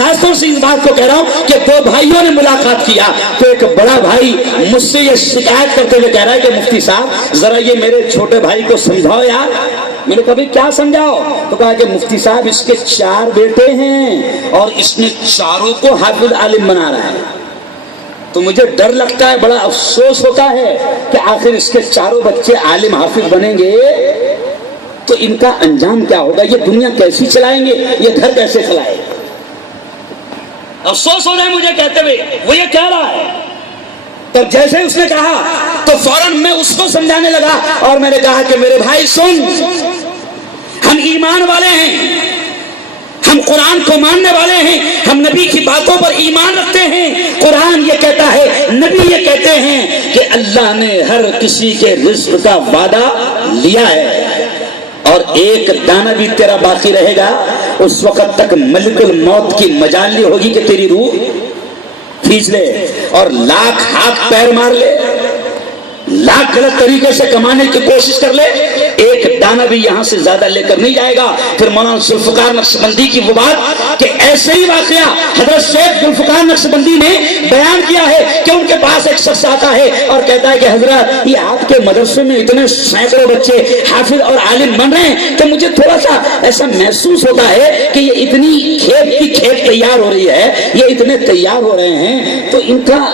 خاص طور سے اس بات کو کہہ رہا ہوں کہ دو بھائیوں نے ملاقات کیا تو ایک بڑا بھائی مجھ سے یہ شکایت کرتے ہوئے کہہ رہا ہے کہ مفتی صاحب ذرا یہ میرے چھوٹے بھائی کو سمجھاؤ یار. میں نے کہا بھائی کیا سمجھاؤ؟ تو کہا کہ مفتی صاحب اس کے 4 بیٹے ہیں اور اس نے چاروں کو حافظ عالم بنا رہا ہے. تو مجھے ڈر لگتا ہے, بڑا افسوس ہوتا ہے کہ آخر اس کے چاروں بچے عالم حافظ بنیں گے تو ان کا انجام کیا ہوگا, یہ دنیا کیسی چلائیں گے, یہ گھر کیسے چلائیں گے. افسوس ہو رہا ہے مجھے کہتے ہوئے, وہ یہ کہہ رہا ہے. تو جیسے اس نے کہا تو فوراً میں اس کو سمجھانے لگا اور میں نے کہا کہ میرے بھائی سن, ہم ایمان والے ہیں, ہم قرآن کو ماننے والے ہیں, ہم نبی کی باتوں پر ایمان رکھتے ہیں. قرآن یہ کہتا ہے, نبی یہ کہتے ہیں کہ اللہ نے ہر کسی کے رزق کا وعدہ لیا ہے اور ایک دانہ بھی تیرا باقی رہے گا اس وقت تک ملک الموت کی مجال ہوگی کہ تیری روح کھینچ لے اور لاکھ ہاتھ پیر مار لے, لاکھ غلط طریقے سے کمانے کی کوشش کر لے, ایک دانہ بھی یہاں سے زیادہ لے کر نہیں جائے گا. پھر مولانا ذوالفقار نقشبندی کی وہ بات کہ ایسے ہی واقعہ حضرت شیخ ذوالفقار نقشبندی نے بیان کیا ہے کہ ان کے پاس ایک شخص آتا ہے اور کہتا ہے کہ حضرت یہ آپ کے مدرسے میں اتنے سینکڑوں بچے حافظ اور عالم بن رہے ہیں تو مجھے تھوڑا سا ایسا محسوس ہوتا ہے کہ یہ اتنی کھیت کی کھیت تیار ہو رہی ہے, یہ اتنے تیار ہو رہے ہیں تو ان کا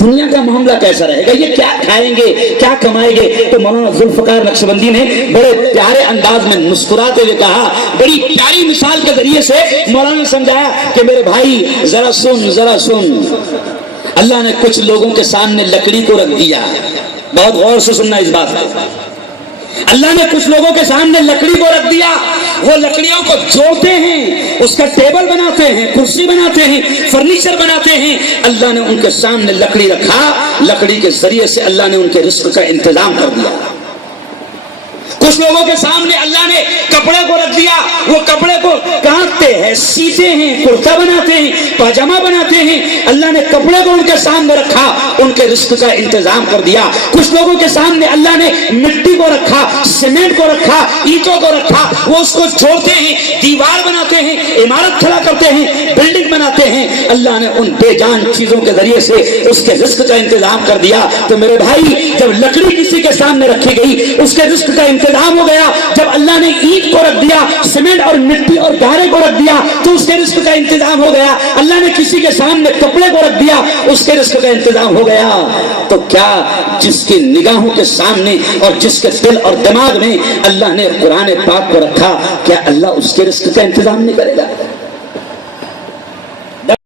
دنیا کا معاملہ کیسا رہے گا, یہ کیا کھائیں گے, کیا کمائیں گے. تو مولانا ذوالفقار نقشبندی نے بڑے پیارے انداز میں مسکراتے ہوئے کہا, بڑی پیاری مثال کے ذریعے سے مولانا نے سمجھایا کہ میرے بھائی ذرا سن, ذرا سن. اللہ نے کچھ لوگوں کے سامنے لکڑی کو رکھ دیا, بہت غور سے سننا اس بات کو. اللہ نے کچھ لوگوں کے سامنے لکڑی کو رکھ دیا, وہ لکڑیوں کو جوڑتے ہیں, اس کا ٹیبل بناتے ہیں, کرسی بناتے ہیں, فرنیچر بناتے ہیں. اللہ نے ان کے سامنے لکڑی رکھا, لکڑی کے ذریعے سے اللہ نے ان کے رزق کا انتظام کر دیا. کچھ لوگوں کے سامنے اللہ نے کپڑے کو رکھ دیا, وہ کپڑے کو کاٹتے ہیں, سیتے ہیں, کرتا بناتے ہیں, پاجامہ بناتے ہیں. اللہ نے کپڑے کو ان کے سامنے رکھا, ان کے رزق کا انتظام کر دیا. کچھ لوگوں کے سامنے اللہ نے مٹی کو رکھا, سیمنٹ کو رکھا, اینٹوں کو رکھا, وہ اس کو جوڑتے ہیں, دیوار بناتے ہیں, عمارت کھڑا کرتے ہیں, بلڈنگ بناتے ہیں. اللہ نے ان بے جان چیزوں کے ذریعے سے اس کے رزق کا انتظام کر دیا. تو میرے بھائی جب لکڑی کسی کے سامنے رکھی گئی اس کے رزق کا انتظام ہو گیا. جب اللہ نے اینٹ کو رکھ دیا, سیمنٹ اور مٹی اور گارے کو رکھ دیا تو اس کے رزق کا انتظام ہو گیا. اللہ نے کسی کے سامنے کپڑے کو رکھ دیا, اس کے رزق کا انتظام ہو گیا. تو کیا جس کی نگاہوں کے سامنے اور جس کے دل اور دماغ میں اللہ نے قرآن پاک کو رکھا, کیا اللہ اس کے رزق کا انتظام نہیں کرے گا؟